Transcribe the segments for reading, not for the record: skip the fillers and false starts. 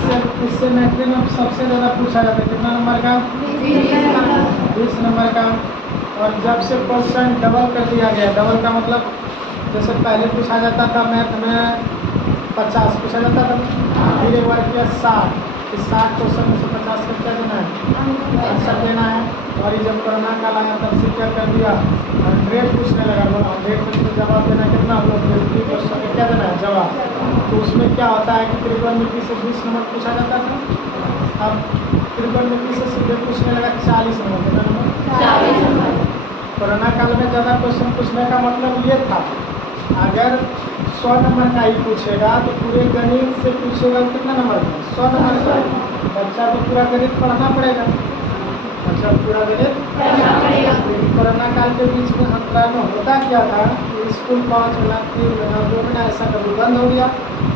इससे मैट्रिक में सबसे ज़्यादा पूछा जाता है। कितना नंबर का? 20 नंबर का। और जब से क्वेश्चन डबल कर दिया गया, डबल का मतलब जैसे पहले पूछा जाता था मैथ में 50 पूछा जाता था, फिर एक बार किया 60, इस 60 क्वेश्चन में से 50 का क्या देना है? आंसर देना है। और ये जब कोरोना काल आया तब से क्या कर दिया? 100 पूछने लगा। बोला 100 में से जवाब देना है कितना? हम लोग 50 क्वेश्चन में क्या देना है? जवाब। तो उसमें क्या होता है कि त्रिकोणमिति से 20 नंबर पूछा जाता था, अब त्रिकोणमिति से सीधे पूछने लगा 40 नंबर। कितना नंबर? 40 नंबर। कोरोना काल में ज़्यादा क्वेश्चन पूछने का मतलब ये था, अगर 100 नंबर का ही पूछेगा तो पूरे गणित से पूछेगा कितना नंबर का? 100 नंबर का। बच्चा को पूरा गणित पढ़ना पड़ेगा, बच्चा पूरा गणित पढ़ना पड़ेगा। कोरोना काल के बीच में अंतराल में होता क्या था कि स्कूल 5 महीना 3 महीना 2 महीना ऐसा कभी बंद हो गया,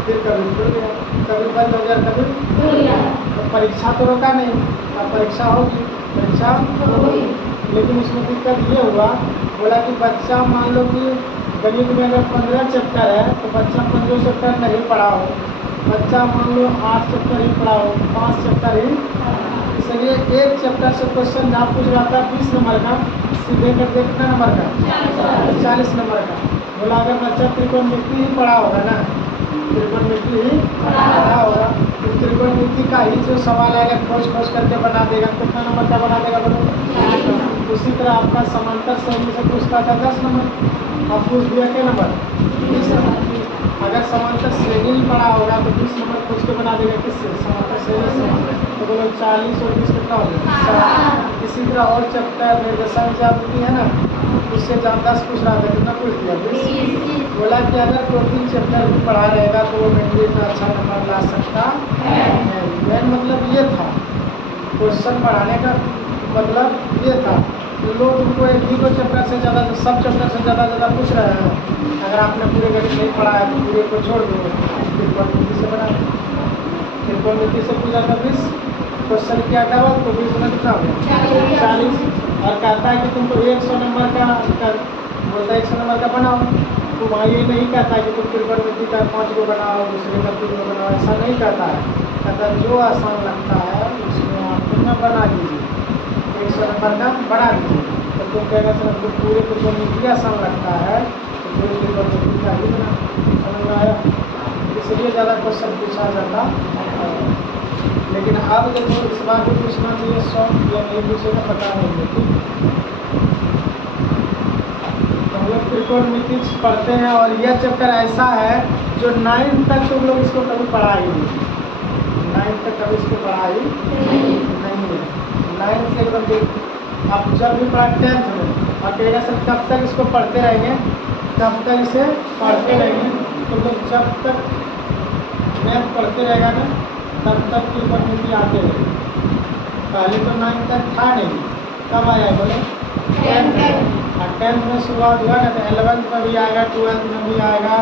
फिर कभी खुल गया, कभी बंद हो गया, कभी खुल गया। तो परीक्षा तो रोका नहीं, अब परीक्षा होगी, परीक्षा होगी। लेकिन उसमें दिक्कत ये हुआ, बोला कि बच्चा मान लो कि गणित में अगर 15 चैप्टर है तो बच्चा 15 चैप्टर नहीं पढ़ा हो, बच्चा मान लो 8 चैप्टर ही पढ़ा हो, 5 चैप्टर ही, इसलिए एक चैप्टर से क्वेश्चन जहाँ पूछ रहा था 20 नंबर का, सीधे कर दिया कितना नंबर का? 40 नंबर का। बोला अगर बच्चा त्रिकोणमिति ही पढ़ा होगा ना, त्रिकोणमिति ही पढ़ा होगा तो त्रिकोणमिति का ही जो सवाल आएगा खोज खोज करके बना देगा। कितना नंबर का बना देगा बोलो? उसी तरह आपका समांतर श्रेणी से पूछता था 10 नंबर, अब पूछ दिया क्या नंबर? 20 नंबर। अगर समांतर श्रेणी ही पढ़ा होगा तो 20 नंबर पूछ के बना देगा किससे? समांतर श्रेणी से। तो बोलो 40 और 20 कितना हो गया? इसी तरह और चैप्टर निर्देशन जाति है ना, उससे जहाँ 10 पूछ रहा था कितना पूछ दिया? 20। बोला कि अगर 2-3 चैप्टर भी पढ़ा रहेगा तो वो मेनली में अच्छा नंबर ला सकता है। मेन मतलब ये था, क्वेश्चन पढ़ाने का मतलब ये था। लोग उनको एक ही दो चैप्टर से ज़्यादा, सब चैप्टर से ज़्यादा पूछ रहे हैं, अगर आपने पूरे गणित नहीं पढ़ा है तो पूरे को छोड़ दो, त्रिकोणमिति से बना। त्रिकोणमिति से पूछा था 20, क्वेश्चन किया डबल तो 20 में कितना हो गया? 40। और कहता है कि तुमको 100 नंबर का बोलता है 100 नंबर का बनाओ, तो वहाँ ये नहीं कहता है कि तुम त्रिकोणमिति का 5 को बनाओ, दूसरे का 3 को बनाओ, ऐसा नहीं कहता है। कहता है जो आसान लगता है उसमें आप कितना बना लीजिए, 100 नंबर का बना दीजिए। तो तुम कहेगा सर हमको पूरे त्रिकोणमिति आसान लगता है तो पूरे त्रिकोणमिति का ही बना, समझ में आया? इसलिए ज़्यादा क्वेश्चन पूछा जाता है। लेकिन अब देखो इस बार भी पूछना चाहिए 100 या नहीं पूछेगा पता नहीं है। हम लोग त्रिकोणमिति पढ़ते हैं और यह चैप्टर ऐसा है जो 9 तक तुम लोग इसको कभी पढ़ा ही नहीं, 9 तक कभी इसको पढ़ा ही नहीं है। 9 से एकदम आप जब भी पढ़ा 10th में और कहेगा सर कब तक इसको पढ़ते रहेंगे, कब तक इसे पढ़ते रहेंगे, तो लोग जब तक मैथ पढ़ते रहेगा ना तब तक त्रिकोणमिति आते रहेंगे। पहले तो 9 तक था नहीं, कब आया बोले? 10th में शुरुआत हुआ ना, तो 11th में भी आएगा, 12th में भी आएगा,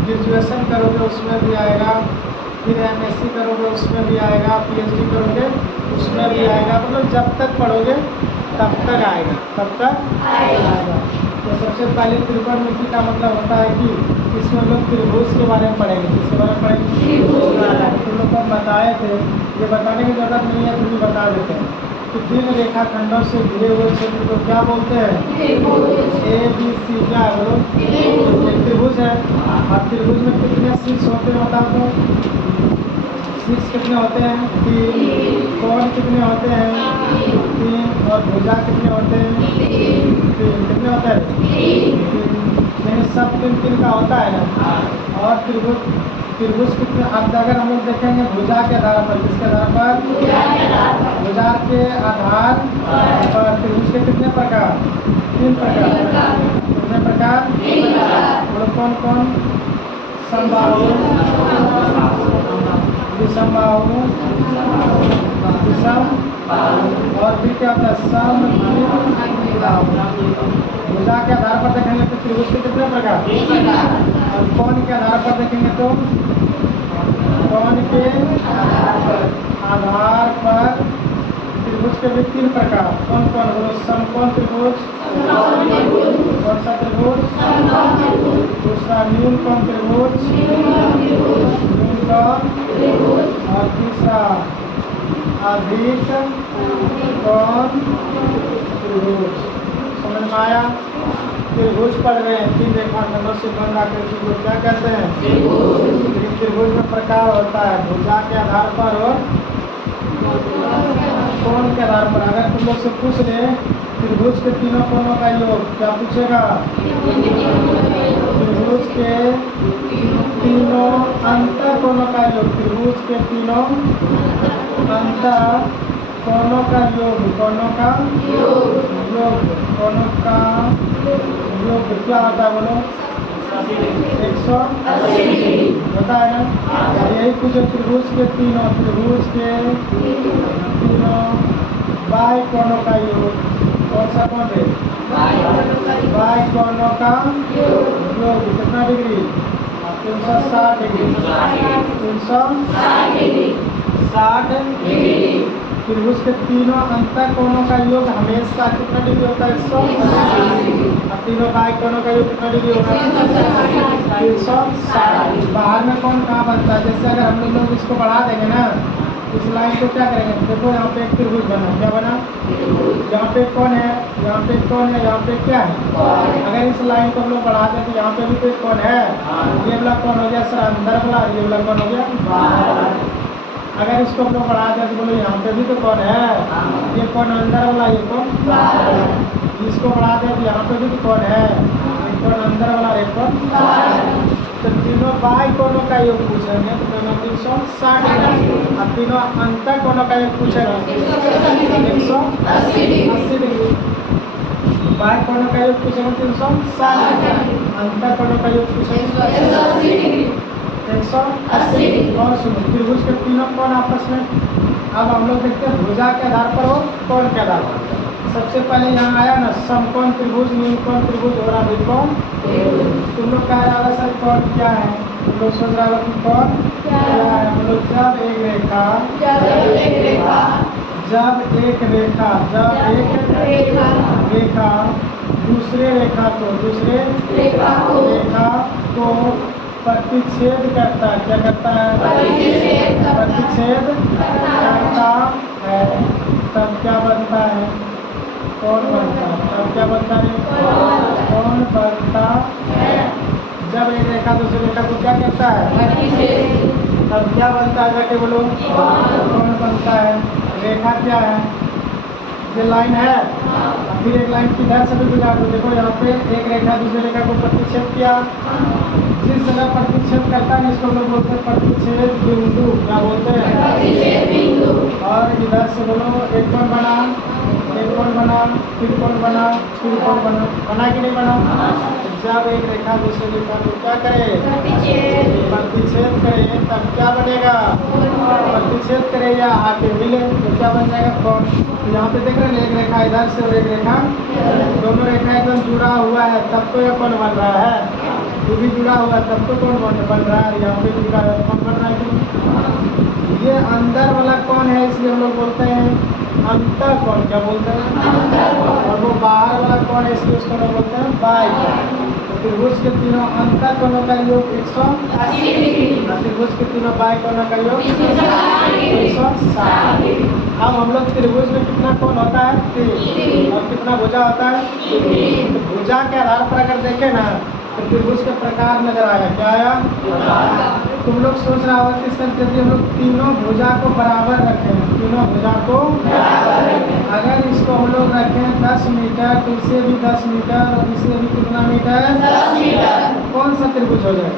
ग्रेजुएशन करोगे उसमें भी आएगा, फिर MSc करोगे उसमें भी आएगा, PhD करोगे उसमें भी आएगा। मतलब जब तक पढ़ोगे तब तक आएगा, तब तक आएगा। तो सबसे पहले त्रिकोणमिति का मतलब होता है कि इसमें लोग त्रिभुज के बारे में पढ़ेंगे। किसके बारे में पढ़ेंगे? तुम लोग को हम बताए थे, ये बताने की जरूरत नहीं है, फिर भी बता देते हैं कि 3 रेखाखंडों से घिरे हुए क्षेत्र को क्या बोलते हैं? ABC। क्या है बोलो? त्रिभुज है। और त्रिभुज में कितने शीर्ष होते हैं बताओ तो? शीर्ष कितने होते हैं? 3। कोण कितने होते हैं? 3। और भुजा कितने होते हैं? 3। कितने होते हैं? 3। सब 3 का होता है ना। और त्रिभुज कितने? अब अगर हम लोग देखेंगे भुजा के आधार पर, किसके आधार पर? भुजा के आधार पर त्रिभुज के कितने प्रकार? 3 प्रकार। कितने प्रकार? बोलो कौन कौन? समबाहु, विषमबाहु, विषम, और फिर क्या होता है? समद्विबाहु। भुजा के आधार पर देखेंगे तो त्रिभुज के कितने प्रकार? और कोण के आधार पर देखेंगे तो कोण के आधार पर त्रिभुज के भी 3 प्रकार। कौन कौन बोलो? समकोण त्रिभुज, कौन सा त्रिभुज? दूसरा न्यूनकोण त्रिभुज, न्यूनकोण, और तीसरा अधिक कोण त्रिभुज। समझ में आया? त्रिभुज पढ़ रहे हैं, 3 रेखाखंडों से बन आकृति को क्या कहते हैं? त्रिभुज में प्रकार होता है भुजा के आधार पर और कोण के आधार पर। अगर तुम लोग से पूछ ले त्रिभुज के तीनों कोणों का योग, क्या पूछेगा? त्रिभुज के तीनों अंतर कोणों का योग, त्रिभुज के तीनों अंतर कोणों का योग, कोणों का योग, कोणों का योग क्या होता है बोलो? 180 डिग्री होता है ना। यही पूछो त्रिभुज के तीनों बाई कोणों का योग, कौन सा कोण है? बाई कोणों का योग कितना डिग्री? 360 डिग्री। 360 डिग्री। त्रिभुज के तीनों अंतर कोणों का योग हमेशा कितना डिग्री होता है? 180। और तीनों बाई कोणों का योग कितना डिग्री होगा? 360। बाहर में कौन कहाँ बनता है? जैसे अगर हम लोग इसको बढ़ा देंगे ना, इस लाइन को क्या करेंगे? देखो यहाँ पे एक त्रिभुज बना, क्या बना? यहाँ पे कौन है, यहाँ पे कौन है, यहाँ पे क्या है? अगर इस लाइन को हम लोग बढ़ा दें तो यहाँ पे भी तो एक कौन है। ये वाला कौन हो गया सर अंदर वाला, ये वाला कौन हो गया बाहर। अगर इसको हम लोग बढ़ा दें तो बोलो यहाँ पे भी तो कौन है, ये कौन अंदर वाला, ये कौन। इसको बढ़ा दें तो यहाँ पे भी तो कौन है, एक कौन अंदर वाला, एक कौन। तो तीनों बाई कोणों का योग पूछेंगे तो तीनों 360 डिग्री। और तीनों अंतर कोणों का योग पूछेगा 180 डिग्री। बाई कोणों का योग पूछेगा 360 डिग्री, अंतर कोणों का योग पूछेगा 180 डिग्री। और सुनो त्रिभुज के तीनों कोण आपस में, अब हम लोग देखते हैं भुजा के आधार पर और कोण के आधार पर। सबसे पहले यहाँ आया ना समकोण त्रिभुज, न्यूनकोण त्रिभुज और अभिकोण। तुम लोग कह रहा सर कोण क्या है? तुम लोग सोच रहा कि कोण क्या है? हम लोग जब एक रेखा दूसरे रेखा को प्रतिच्छेद करता है, क्या करता है? प्रतिच्छेद करता है, तब क्या बनता है? कोण बनता है। तब क्या बनता है? कोण बनता है। जब एक रेखा दूसरी रेखा को क्या करता है? तब क्या बनता है? जाके बोलो कोण बनता है। रेखा क्या है? ये लाइन है, फिर एक लाइन किधर से भी गुजार दो। देखो यहाँ पे एक रेखा दूसरी रेखा को प्रतिच्छेद किया, जिस जगह प्रतिच्छेद करता है इसको लोग बोलते हैं प्रतिच्छेद बिंदु। क्या बोलते हैं? प्रतिच्छेद बिंदु। और इधर से बोलो एक कोण बना, एक कोण बना, फिर कोण बना, फिर कोण बना, बना कि नहीं बना? जब एक रेखा दूसरी रेखा को क्या करे? प्रतिच्छेद करे, तब क्या बनेगा? प्रतिच्छेद करे या आके मिले तो क्या बन जाएगा? कोण। तो यहाँ पे देख रहे हैं एक रेखा इधर से और एक रेखा, दोनों रेखा एकदम जुड़ा हुआ है तब तो यह कोण बन रहा है। ये भी जुड़ा हुआ है तब तो कोण बन रहा है। यहाँ पे जुड़ा है कौन बन रहा है? ये अंदर वाला कौन है, इसलिए हम लोग बोलते हैं अंतर कोण। क्या बोलते हैं? और वो बाहर वाला कौन है, इसलिए उसको लोग बोलते हैं बाई कोण। तो त्रिभुज के तीनों अंतर कोणों का योग 180 डिग्री, त्रिभुज के तीनों बाई कोणों का योग 160 डिग्री। अब हम लोग त्रिभुज में कितना कोण होता है? 3। और कितना भुजा होता है? 3। तो भुजा के आधार पर अगर देखें ना तो त्रिभुज के प्रकार नजर आया। क्या आया? तुम लोग सोच रहा होगा कि सर यदि हम लोग तीनों भुजा को बराबर रखें, तीनों भुजा को अगर इसको हम लोग रखें 10 मीटर तो इसे भी 10 मीटर और इसे भी कितना मीटर? 10 मीटर। कौन सा त्रिभुज हो जाए?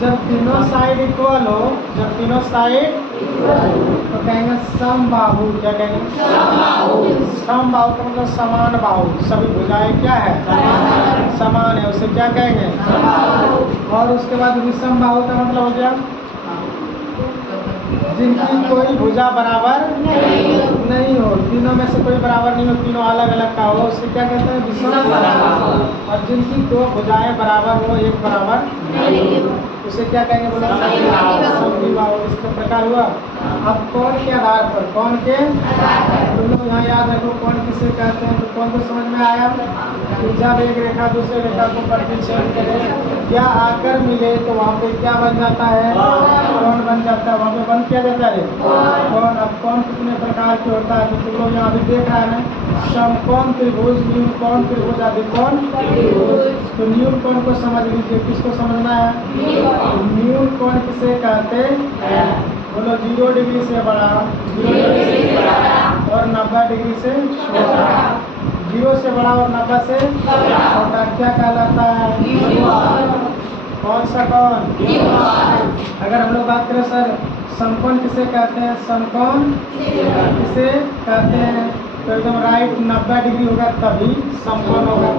जब तीनों साइड इक्वल हो, जब तीनों साइड तो कहेंगे समबाहु। क्या कहेंगे? समबाहु का मतलब समान बाहु। सभी भुजाएं क्या है? समान है, उसे क्या कहेंगे? और उसके बाद विषम बाहु का मतलब हो गया जिनकी कोई भुजा बराबर नहीं हो, तीनों में से कोई बराबर नहीं हो, तीनों अलग अलग का हो, उससे क्या कहते हैं? विषम बाहु। और जिनकी 2 भुजाएं बराबर हो, एक बराबर उसे क्या कहेंगे? बोलो समद्विबाहु। इसका प्रकार हुआ अब कौन के आधार पर, कौन के तुम लोग यहाँ याद रखो कौन किसे कहते हैं। तो कौन तो समझ में आया कि जब एक रेखा दूसरे रेखा को प्रतिच्छेद करे या आकर मिले तो वहाँ पे क्या बन जाता है, कौन बन जाता है, वहाँ पे बंद किया जाता है कौन। अब कौन कितने प्रकार के होता है तो तुम लोग यहाँ भी देख रहा है ना, समकोण त्रिभुज, न्यून कोण त्रिभुज, अधिकोण त्रिभुज। तो न्यून कोण को समझ लीजिए, किसको समझना है, न्यून कोण किसे कहते हैं, बोलो 0 डिग्री से बड़ा और 90 डिग्री से छोटा, 0 से बड़ा और 90 से छोटा क्या कहलाता है, कौन सा कोण। अगर हम लोग बात करें सर समकोण किसे कहते हैं, समकोण किसे कहते हैं तो एकदम राइट 90 डिग्री होगा तभी समकोण होगा।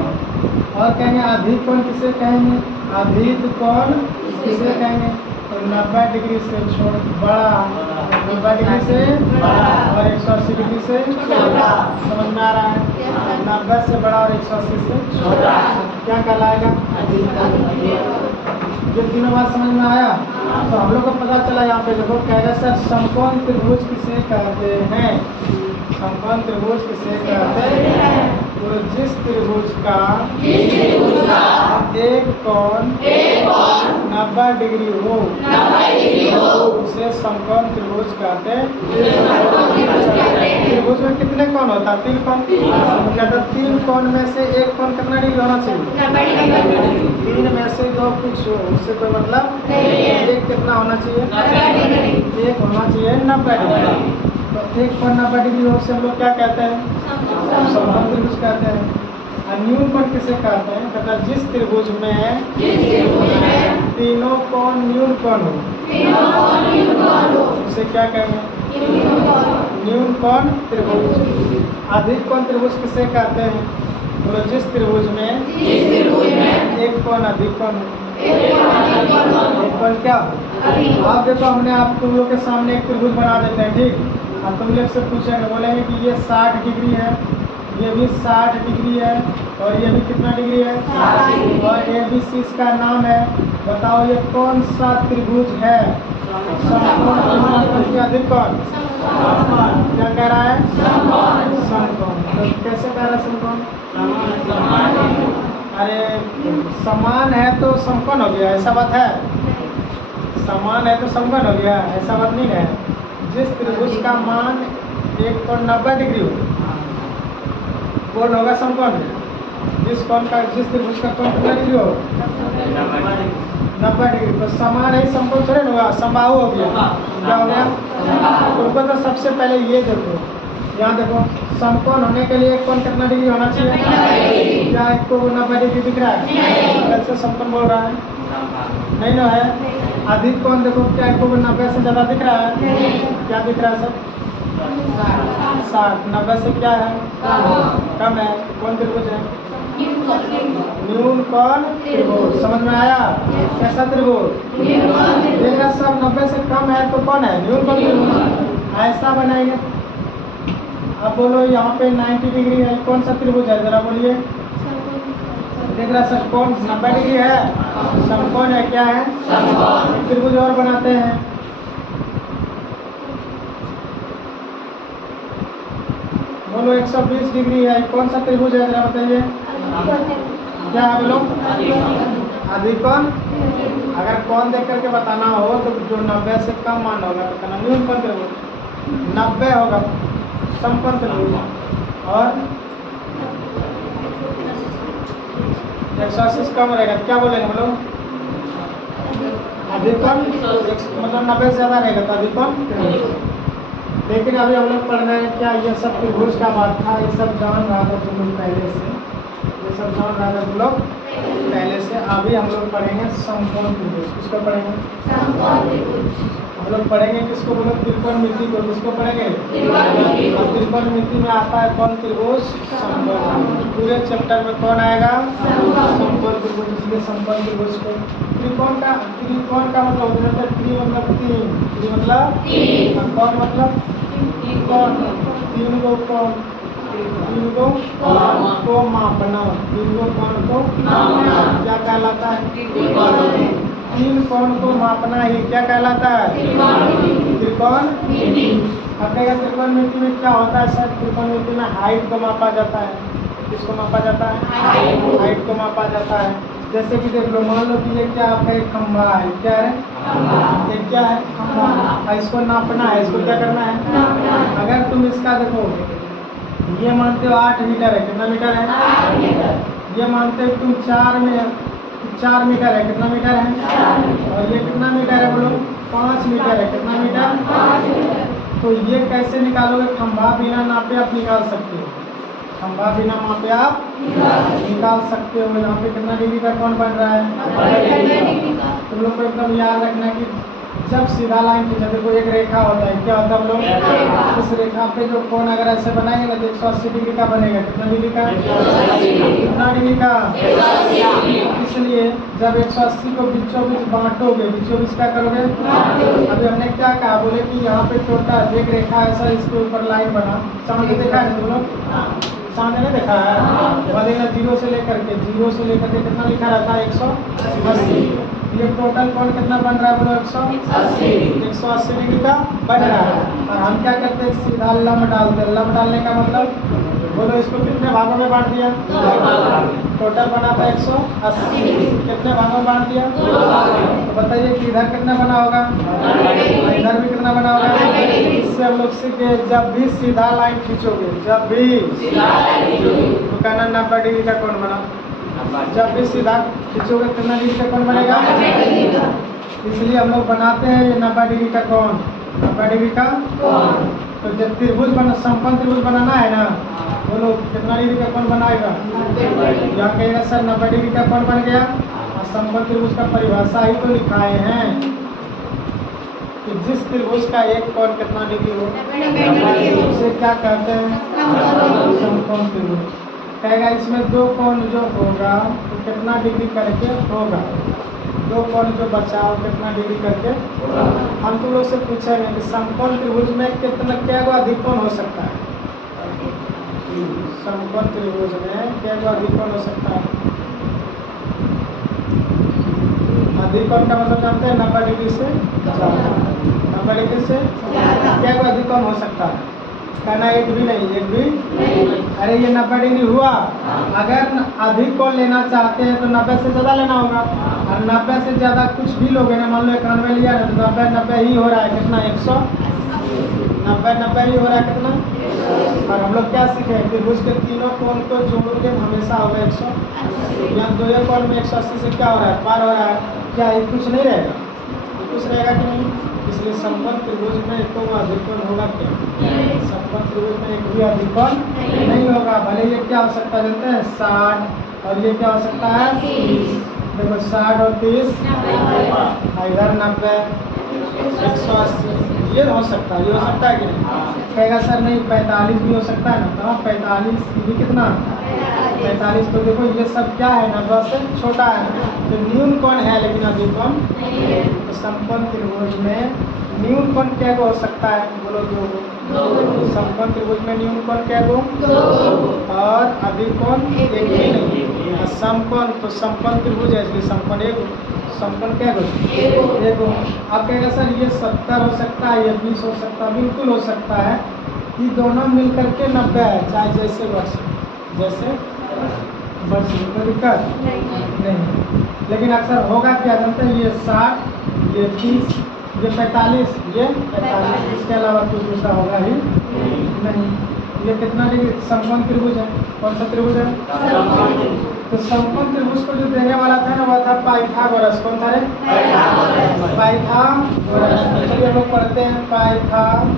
और कहेंगे अधिक कोण किसे कहेंगे, अधिक कोण किसे कहेंगे तो 90 डिग्री से बड़ा, 90 डिग्री से और 180 डिग्री से छोटा। समझ में आ रहा है, 90 से बड़ा और 180 से छोटा क्या कहलाएगा। ये तीनों बात समझ में आया। तो हम लोग को पता चला यहाँ पे देखो कह रहे सर समकोण त्रिभुज किसे कहते हैं, समकोण त्रिभुज किसे कहते हैं तो जिस त्रिभुज का एक कोण 90 डिग्री हो उसे समकोण त्रिभुज कहते हैं। त्रिभुज में कितने कोण होता है, 3 कोण। कहता 3 कोण में से एक कोण कितना डिग्री होना चाहिए, 3 में से 2 कुछ हो उससे कोई मतलब एक कितना होना चाहिए, एक होना चाहिए 90 डिग्री। तो एक कोण 90 डिग्री हो उसे हम लोग क्या कहते हैं, समकोण त्रिभुज कहते हैं। न्यून कोण किसे कहते हैं, कहता जिस त्रिभुज में तीनों कोण न्यून कोण हो उसे क्या कहेंगे, न्यून कोण त्रिभुज। अधिक कोण त्रिभुज किसे कहते हैं, तो जिस त्रिभुज में एक कोण अधिक कोण हो, एक कोण क्या हो। आप देखो हमने आप तुम लोग के सामने एक त्रिभुज बना देते हैं, ठीक। अब तुम लोग से पूछेंगे बोलेंगे कि ये 60 डिग्री है, ये भी 60 डिग्री है और ये भी कितना डिग्री है, और ABC इसका नाम है। बताओ ये कौन सा त्रिभुज है, समकोण त्रिभुज या अधिकोण, क्या कह रहा है, समकोण। तो कैसे कह रहा है समकोण, अरे समान है तो समकोण हो गया, ऐसा बात है, समान है तो समकोण हो गया, ऐसा बात नहीं है। जिस त्रिभुज का मान एक कोण 90 डिग्री हो कोण होगा समकोण। जिस त्रिभुज का कोण कितना डिग्री हो, 90 डिग्री। तो समान है समकोण थोड़े ना होगा, समबाहु हो गया, क्या हो गया। उनको तो सबसे पहले ये देखो, यहाँ देखो समकोण होने के लिए एक कोण कितना डिग्री होना चाहिए, क्या एक को 90 डिग्री दिख रहा है, कैसे समकोण बोल रहा है, नहीं ना है। अधिक कोण देखो क्या एक को 90 से ज़्यादा दिख रहा है, क्या दिख रहा है सर, 60। 90 से क्या है, कम है, कौन त्रिभुज है, न्यून कोण त्रिभुज। समझ में आया, कैसा त्रिभुज देखा सब 90 से कम है तो कौन है, न्यून कोण त्रिभुज। ऐसा बनाएंगे। अब बोलो यहाँ पे 90 डिग्री है, कौन सा त्रिभुज है जरा बोलिए, देख रहा सर कौन 90 डिग्री है, समकोण है, क्या है, त्रिभुज और बनाते हैं। बोलो 120 डिग्री है, कौन सा त्रिभुज है जरा बताइए, क्या है बोलो, अधिकोण। अगर कोण देख करके बताना हो तो जो 90 से कम मान होगा तो कहना न्यून कोण त्रिभुज, 90 होगा समकोण त्रिभुज और 180 कम रहेगा, क्या बोलेंगे बोलो, अधिकोण। मतलब 90 से ज़्यादा रहेगा तो अधिकोण। लेकिन अभी हम लोग पढ़ रहे हैं क्या, ये सब त्रिभुज का बात था, ये सब जान रहा था तुम लोग पहले से, ये सब जान रहा था तुम लोग पहले से। अभी हम लोग पढ़ेंगे समकोण त्रिभुज, किसको पढ़ेंगे, हम लोग पढ़ेंगे किसको बोलो, त्रिकोणमिति को। किसको पढ़ेंगे, त्रिकोणमिति में आता है कौन त्रिभुज, समकोण। पूरे चैप्टर में कौन आएगा, समकोण त्रिभुज, इसलिए समकोण त्रिभुज को। त्रिकोण का मतलब होता है त्रि मतलब 3, त्रि मतलब 3, कोण मतलब कोण, 3 को कोण, 3 को मापना, 3 को कोण को क्या कहलाता है, तीन कोण को मापना ही क्या कहलाता है? त्रिकोण। अब कहेगा त्रिकोणमिति में क्या होता है सर? त्रिकोणमिति में हाइट को मापा जाता है। किसको मापा जाता है? हाइट को मापा जाता है। जैसे कि देख लो, मान लो कि ये क्या आपका एक खंभा है। क्या है? ये क्या है? खंभा। इसको नापना है, इसको क्या करना है? अगर तुम इसका देखो, ये मानते हो 8 मीटर है। कितना मीटर है? 8 मीटर। ये मानते हो तुम 4 मीटर है। कितना मीटर है? और ये कितना मीटर है बोलो? 5 मीटर है। कितना मीटर? 5 मीटर। तो ये कैसे निकालोगे? खंभा बिना नापे आप निकाल सकते हो। खंभा बिना मापे आप निकाल सकते हो। यहाँ पे कितना डिग्री का कोण बन रहा है? तुम लोग को एकदम याद रखना कि जब सीधा लाइन खींचा, देखो एक रेखा होता है। क्या होता है हम लोग? इस रेखा पे जो कोण अगर ऐसे बनाएंगे ना तो 180 डिग्री का बनेगा। कितना डिग्री का? कितना डिग्री का? इसलिए जब 180 को बीचों बीच बांटोगे, बीचों बीच क्या करोगे? अभी हमने क्या कहा? बोले कि यहाँ पे टोटल एक रेखा ऐसा इसके ऊपर लाइन बना। सामने देखा है तुम लोग? सामने नहीं देखा है? बोलेगा 0 से लेकर के कितना लिखा रहता है? 180। ये टोटल कोण कितना बन रहा है बोलो? 180 डिग्री का बन रहा है। और हम क्या करते हैं? सीधा लंब डालते हैं। लंब डालने का मतलब बोलो, इसको कितने भागों में बांट दिया? टोटल बना था 180। कितने भागों में बांट दिया? तो बताइए कि इधर कितना बना होगा? इधर भी कितना बना होगा? इससे हम लोग सीख गए, जब भी सीधा लाइन खींचोगे, जब भी तो कहना 90 डिग्री का कोण बना। जब भी सीधा खींचोगे कितना डिग्री का कोण बनेगा? इसलिए हम लोग बनाते हैं ये 90 डिग्री का कोण। 90 डिग्री का। तो जब त्रिभुज बना, समकोण त्रिभुज बनाना है ना, बोलो कितना डिग्री का कोण बनाएगा? यहाँ कहेगा सर 90 डिग्री का कोण बन गया। और समकोण त्रिभुज का परिभाषा ही तो लिखाए हैं कि जिस त्रिभुज का एक कोण कितना डिग्री हो, उसे क्या कहते हैं? समकोण त्रिभुज। कहेगा इसमें दो कोण जो होगा तो कितना डिग्री करके होगा? दो कोण जो बचा हो कितना डिग्री करके? हम तुम लोग से पूछेंगे कि समकोण त्रिभुज में कितना क्या अधिक कोण हो सकता है? समकोण त्रिभुज में क्या अधिक कोण हो सकता है? अधिक कोण का मतलब जानते हैं? 90 डिग्री से ज़्यादा। 90 डिग्री से क्या अधिक कोण हो सकता है? कहना एक भी नहीं, एक भी नहीं। अरे ये 90 डिग्री हुआ। अगर अधिक कोण लेना चाहते हैं तो 90 से ज़्यादा लेना होगा। और 90 से ज़्यादा कुछ भी लोगे ना, मान लो 91 लिया ना, तो 90 ही हो रहा है। कितना? 190 ही हो रहा है। कितना? और हम लोग क्या सीखे? त्रिभुज के तीनों कोण को जोड़ोगे तो हमेशा होगा 180। यहाँ दो कोण में 180 से क्या हो रहा है? पार हो रहा है। क्या ये कुछ नहीं रहेगा? कुछ रहेगा कि नहीं? इसलिए समकोण त्रिभुज में एक अधिक कोण होगा क्या? समकोण त्रिभुज में एक भी अधिक कोण नहीं होगा। भले ये क्या हो सकता है जानते हैं? 60। और ये क्या हो सकता है? 30। देखो 60 और 30, इधर 90, 180। ये हो सकता है, ये हो सकता है कि नहीं? कहेगा सर नहीं 45 भी हो सकता है ना। तो 45 भी कितना? 45। तो देखो ये सब क्या है? 90 से छोटा है। तो न्यून कोण है लेकिन अधिक कोण। तो समकोण त्रिभुज में न्यून कोण क्या हो सकता है? बोलो 2। समकोण त्रिभुज में न्यून कोण क्या हो? 2। और अधिक कोण एक भी नहीं। समकोण तो समकोण त्रिभुज है इसलिए समकोण एक। समकोण क्या हो? एक। आप कहेगा सर ये 70 हो सकता है, ये 20 हो सकता है। बिल्कुल हो सकता है। ये दोनों मिलकर के 90 है, चाहे जैसे वर्ष कोई दिक्कत नहीं। लेकिन अक्सर होगा क्या जानते हैं? ये 60, ये 30, ये 45, ये 45। इसके अलावा कुछ दूसरा होगा ही नहीं। ये कितना डिग्री? समकोण त्रिभुज है। कौन सा त्रिभुज है? तो समकोण त्रिभुज को जो देने वाला था ना, वह था पाइथागोरस। कौन था रे? पाइथागोरस। चलिए हम लोग पढ़ते हैं पाइथागोरस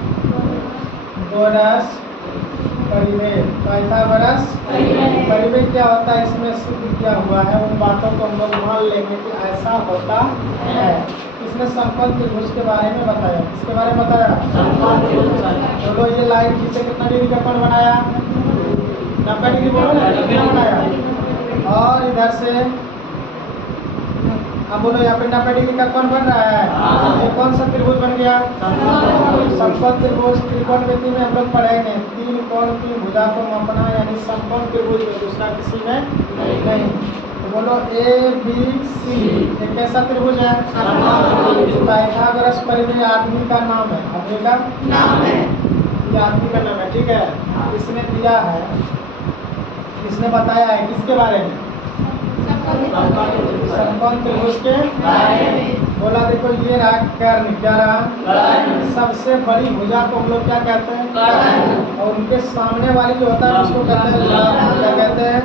परिमेय। पाइथागोरस परिमेय क्या होता है? इसमें सिद्ध क्या हुआ है उन बातों को हम लोग मान लेंगे कि ऐसा होता है। इसने समकोण त्रिभुज के बारे में बताया। किसके बारे में बताया? चलो ये लाइन खींचे कितना डिग्री का कोण बनाया? 90 डिग्री बोलो ना, कितना बनाया? और इधर से अब बोलो यहाँ पे 90 डिग्री का कोण बन रहा है। ये कौन सा त्रिभुज बन गया? समकोण त्रिभुज। त्रिकोणमिति में हम लोग पढ़ेंगे 3 कोण की भुजा को मापना, यानी समकोण त्रिभुज में, दूसरा किसी में नहीं। तो बोलो ABC, ये कैसा त्रिभुज है? पाइथागोरस परिमेय आदमी का नाम है, आदमी का नाम है, ये आदमी का नाम है, ठीक है। इसने दिया है, इसने बताया है किसके बारे में? समकोण त्रिभुज के बारे में। बोला देखो ये रहा कर्ण, क्या रहा? सबसे बड़ी भुजा को हम लोग क्या कहते हैं? कर्ण। और उनके सामने वाली जो होता है उसको कहते हैं लंब, क्या कहते हैं?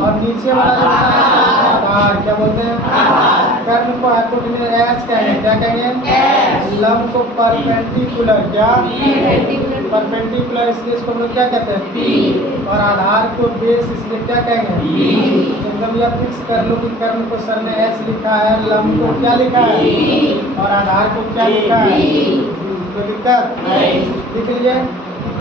और नीचे वाला जो होता है आधार, क्या बोलते हैं? कर्ण को हाइपोटेन्यूज कहेंगे, क्या कहेंगे? लंब को परपेंडिकुलर, क्या? परपेंडिकुलर, इसलिए इसको हम लोग क्या कहते हैं? पी। और आधार को बेस, इसलिए क्या कहेंगे? एकदम यह फिक्स कर लो कि कर्ण को सर ने एच लिखा है, लंब को क्या लिखा है और आधार को क्या लिखा है? कोई दिक्कत लिख लीजिए।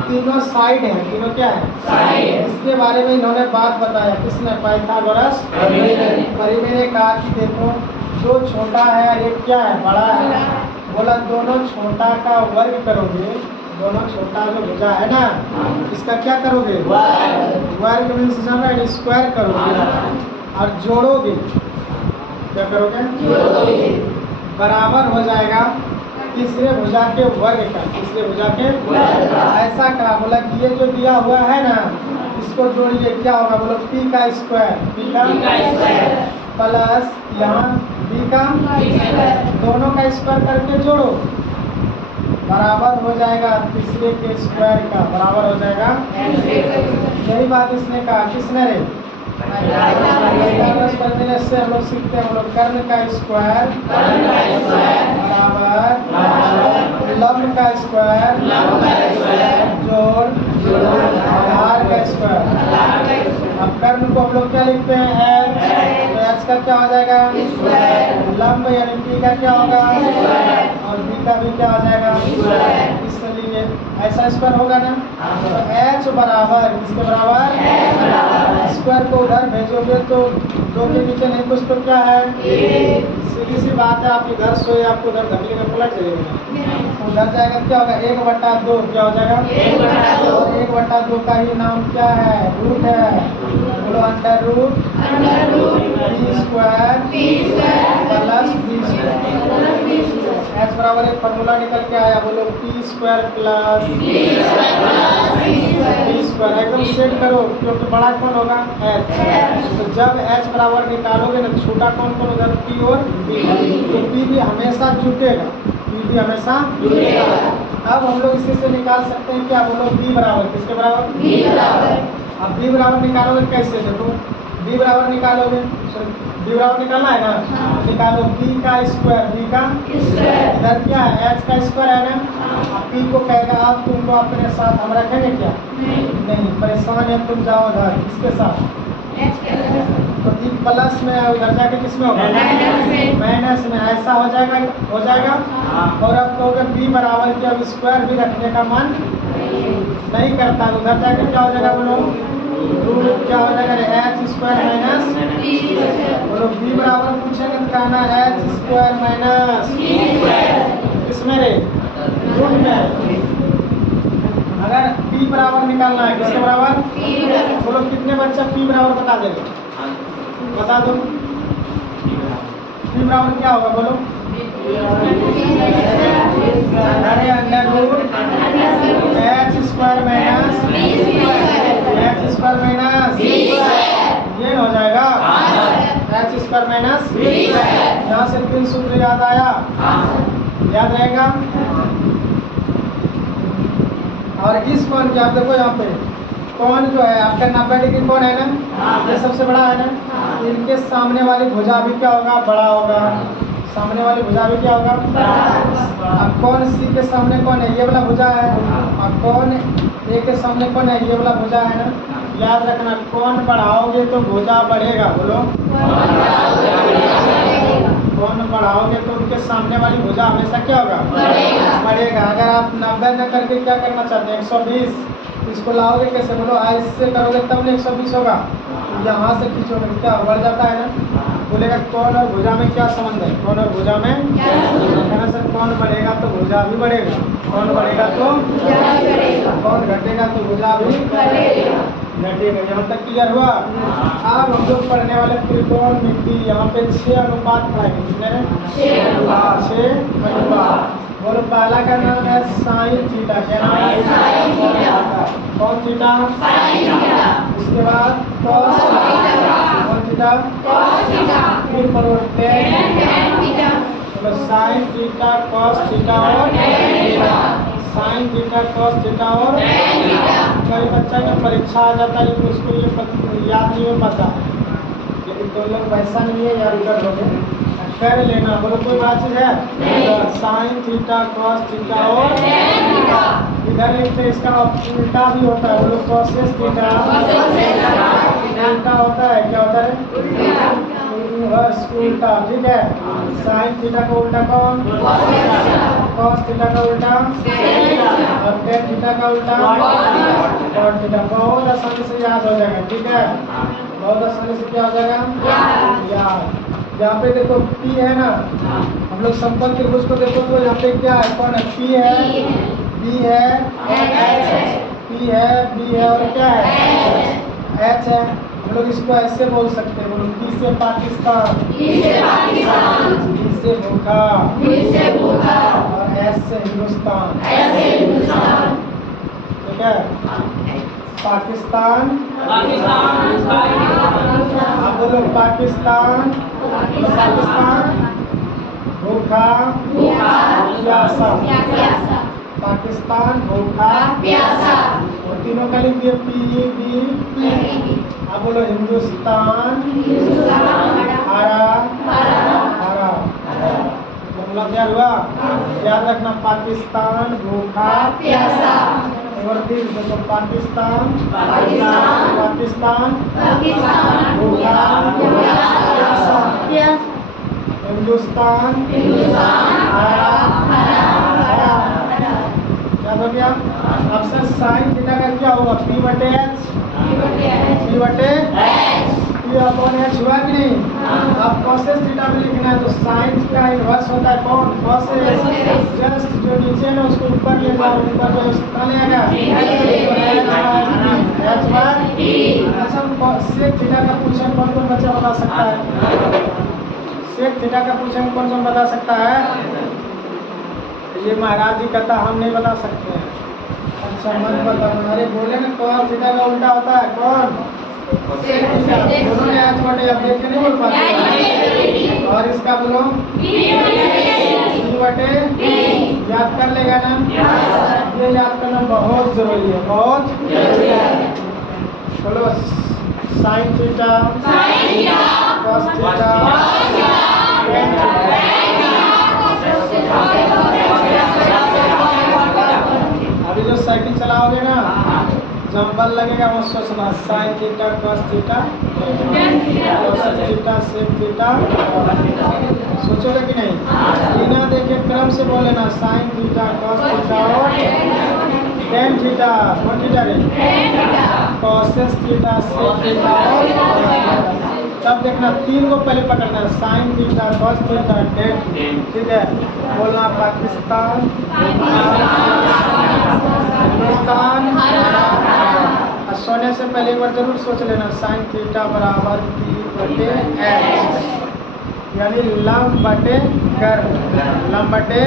तीनों साइड है, तीनों क्या है? साइड। इसके बारे में इन्होंने बात बताया, किसने? पाइथागोरस परिमेय ने कहा कि देखो जो छोटा है एक क्या है? बड़ा है। बोला दोनों छोटा का वर्ग करोगे, दोनों छोटा जो भुजा है ना इसका क्या करोगे? वर्ग मीन्स स्क्वायर करोगे और जोड़ोगे, क्या करोगे? जोड़ोगे। बराबर हो जाएगा तीसरे भुजा के वर्ग का, तीसरे भुजा के वर्ग का। ऐसा कहा, बोला कि ये जो दिया हुआ है ना इसको जोड़िए, क्या होगा? बोलो पी का स्क्वायर, पी का स्क्वायर प्लस यहाँ बी का स्क्वायर, दोनों का स्क्वायर करके जोड़ो, बराबर हो जाएगा तीसरे के स्क्वायर का, बराबर हो जाएगा। यही बात इसने कहा, किसने रे? पाइथागोरस परिमेय से हम लोग सीखते हैं, हम लोग कर्ण का स्क्वायर बराबर लंब का स्क्वायर जोड़ आधार का स्क्वायर। अब कर्ण को हम लोग क्या लिखते हैं? एच। तो एच का क्या हो जाएगा? लंब यानी पी का क्या होगा? और बी का भी क्या हो जाएगा? इसलिए ऐसा स्क्वायर होगा ना, तो एच बराबर किसके बराबर? स्क्वायर को उधर भेजोगे तो दो के नीचे नहीं कुछ तो क्या है? सीधी सी बात है, आप इधर सोए आपको उधर धकेल में पलट जाएगा, उधर जाएगा क्या होगा? 1/2, क्या हो जाएगा? 1/2। और 1/2 का ही नाम क्या है? रूट है। बोलो under root P square plus B square. H बराबर एक फॉर्मूला निकल के आया, बोलो P square plus B square. एकदम सेट करो क्योंकि बड़ा कौन होगा? एच। तो जब एच बराबर निकालोगे ना छोटा कौन कौन उधर? पी और बी। तो पी भी हमेशा जुटेगा, पी भी हमेशा जुटेगा। अब हम लोग इसी से निकाल सकते हैं क्या? बोलो बी बराबर किसके बराबर? बी बराबर। अब बी बराबर निकालोगे कैसे? देखो बी बराबर निकालोगे, बी बराबर निकालना है ना, निकालो बी का स्क्वायर, बी का स्क्वायर इधर क्या है? एच का स्क्वायर है ना। अब पी को कहेगा अब तुमको अपने साथ हम रखेंगे क्या? नहीं, परेशान है तुम जाओ उधर, किसके साथ? तो ई प्लस में उधर जाके किसमें होगा? माइनस में। ऐसा हो जाएगा, हो जाएगा। और अब कहोगे बी बराबर की अब स्क्वायर भी रखने का मन नहीं करता, उधर जाके क्या हो जाएगा? बोलो रूट क्या हो जाएगा? एच स्क्वायर माइनस, बोलो बी बराबर पूछेंगे तो कहना एच स्क्वायर माइनस किसमें रे? रूट में। अगर पी बराबर निकालना है किसके बराबर? बोलो कितने बच्चा पी बराबर बता देगा? बता दो पी बराबर क्या होगा? बोलो under root H square minus H square minus ये हो जाएगा एच स्क्वायर माइनस। यहाँ से 3 सूत्र याद आया, याद रहेगा। और इस कोण की आप देखो यहाँ पे कोण जो है आपका 90 डिग्री कोण है ना, ये सबसे बड़ा है ना, इनके सामने वाली भुजा भी क्या होगा? बड़ा होगा। सामने वाली भुजा भी क्या होगा? अब कौन सी के सामने कौन है? ये वाला भुजा है। और कौन ए के सामने कौन है? ये वाला भुजा है ना। याद रखना कौन बढ़ाओगे तो भुजा बढ़ेगा। बोलो कौन बढ़ाओगे तो उनके सामने वाली भुजा हमेशा क्या होगा? बढ़ेगा। अगर आप 90 न करके क्या करना चाहते हैं? 120, इसको लाओगे कैसे? बोलो ऐसे करोगे तब नहीं 120 होगा। तो यहाँ से खींचोगे क्या बढ़ जाता है ना। बोलेगा कौन और भुजा में क्या संबंध है? कौन और भुजा में कहना सर कौन बढ़ेगा तो भुजा भी बढ़ेगा, कौन बढ़ेगा तो कौन घटेगा तो भुजा भी। घटेगा। यहाँ तक क्लियर हुआ। अब हम लोग पढ़ने वाले त्रिकोणमिति, यहाँ पे 6 अनुपात पढ़ाएंगे। कितने? 6 अनुपात। बोलो पहला का नाम है साइन थीटा। क्या नाम है? कौन थीटा? उसके बाद कॉस थीटा। कौन थीटा? फिर बोलो टेन थीटा। बोलो साइन थीटा, कॉस थीटा और साइन थीटा, कॉस थीटा और कोई बच्चा का परीक्षा आ जाता है तो उसको ये याद नहीं हो पाता है, लेकिन तो लोग वैसा नहीं है यार, इधर लोग कर लेना। बोलो कोई बात चीज है? साइन थीटा, कॉस थीटा और इधर लिखते इसका उल्टा भी होता है। बोलो कॉसेस थीटा उल्टा होता है। क्या होता है? इनवर्स, उल्टा। ठीक है। साइन थीटा का उल्टा कौन? कॉस थीटा का उल्टा और टेन थीटा का उल्टा कॉट थीटा। बहुत आसानी से याद हो जाएगा। ठीक है, बहुत आसानी से क्या हो जाएगा? याद। यहाँ पे देखो P है ना, हम लोग संपर्क के भुज को देखो तो यहाँ पे क्या है? कौन है? P है, B है, P है, B है और क्या है? H है। हम लोग इसको ऐसे बोल सकते हैं। बोलो P से पाकिस्तान, B से भूखा और S से हिंदुस्तान। ठीक है। पाकिस्तान, आप बोलो पाकिस्तान, भूखा प्यासा। पाकिस्तान भूखा प्यासा। और तीनों का लिख दिया P। आप बोलो हिंदुस्तान हरा। मतलब क्या हुआ? याद रखना, पाकिस्तान भूखा प्यासा। और फिर देखो पाकिस्तान भूखा प्यासा। हिंदुस्तान हरा। क्या हो गया? अक्सर साइन थीटा का क्या होगा? P बटे H। P अपॉन H हुआ कि नहीं? अब कॉसेस थीटा में लिखना है तो साइन का इनवर्स होता है कौन? कॉसेस। जस्ट जो नीचे है उसको ऊपर ले जाओ, ऊपर जो कितना ले आएगा? अच्छा, सेक थीटा का क्वेश्चन कौन कौन बच्चा बता सकता है? सेक थीटा का क्वेश्चन कौन कौन बता सकता है? ये महाराज जी कहता हम नहीं बता सकते हैं। अच्छा मत बताना। अरे बोले ना कॉस थीटा का उल्टा होता है कौन? दोनों ने आज बटे अब देख के नहीं बोल पाते। और इसका बोलो C बटे याद कर लेगा ना? ये याद करना बहुत जरूरी है, बहुत। बोलो साइन थीटा, कॉस थीटा, अभी जो साइकिल चलाओगे ना, जब बल लगेगा वो सोचना sine theta, cos theta, cos theta, sec theta. सोचोगे कि नहीं? बिना देखे क्रम से बोल लेना साइन थीटा, कॉस थीटा और टेन थीटा। कौन थीटा रे? कॉसेस थीटा, सेक थीटा और तब देखना 3 को पहले पकड़ना है, sine theta, cos theta, tan. ठीक है। बोलना पाकिस्तान हिंदुस्तान। और सोने से पहले एक बार जरूर सोच लेना साइन थीटा बराबर P बटे H, यानी लंब बटे कर्व। लंब बटे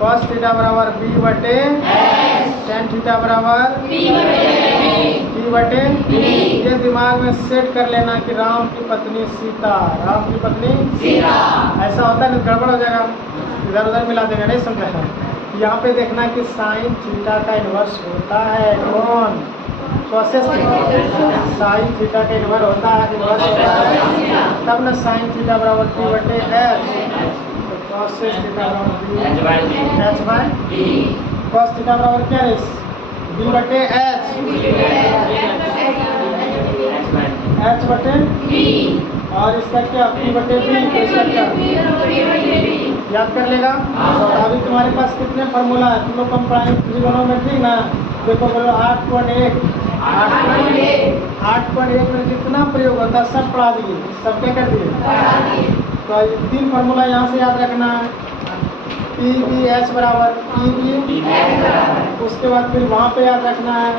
कॉस थीटा बराबर B बटे टेन थीटा बराबर P बटे। ये दिमाग में सेट कर लेना कि राम की पत्नी सीता, राम की पत्नी सीता। ऐसा होता है गड़बड़ हो जाएगा, इधर उधर मिला देगा, नहीं समझा। यहाँ पे देखना कि साइन थीटा का इन्वर्स होता है कौन? कॉसेस। साइन थीटा का इन्वर्स होता है तब ना साइन थीटा बराबर P बटे H, तो कॉसेस थीटा बराबर H बाई कॉस थीटा बराबर क्या है? B बटे H बटे और इसका क्या? P बटे B। तो इसका क्या याद कर लेगा? अभी तुम्हारे पास कितने फार्मूला है? तुम लोग कम पढ़ाई ट्रिगोनोमेट्री ना? देखो बोलो 8.1 में जितना प्रयोग होता है सब पढ़ा दिए, सब क्या कर दिए? तो 3 फार्मूला यहाँ से याद रखना है। PBH बराबर PB, उसके बाद फिर वहाँ पे याद रखना है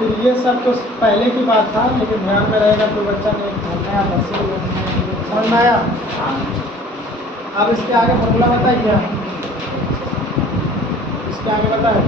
फिर ये सब तो पहले की बात था, लेकिन ध्यान में रहेगा तो बच्चा नहीं भूलना है। समझ में आया? अब इसके आगे फॉर्मूला बताइए क्या? इसके आगे बताए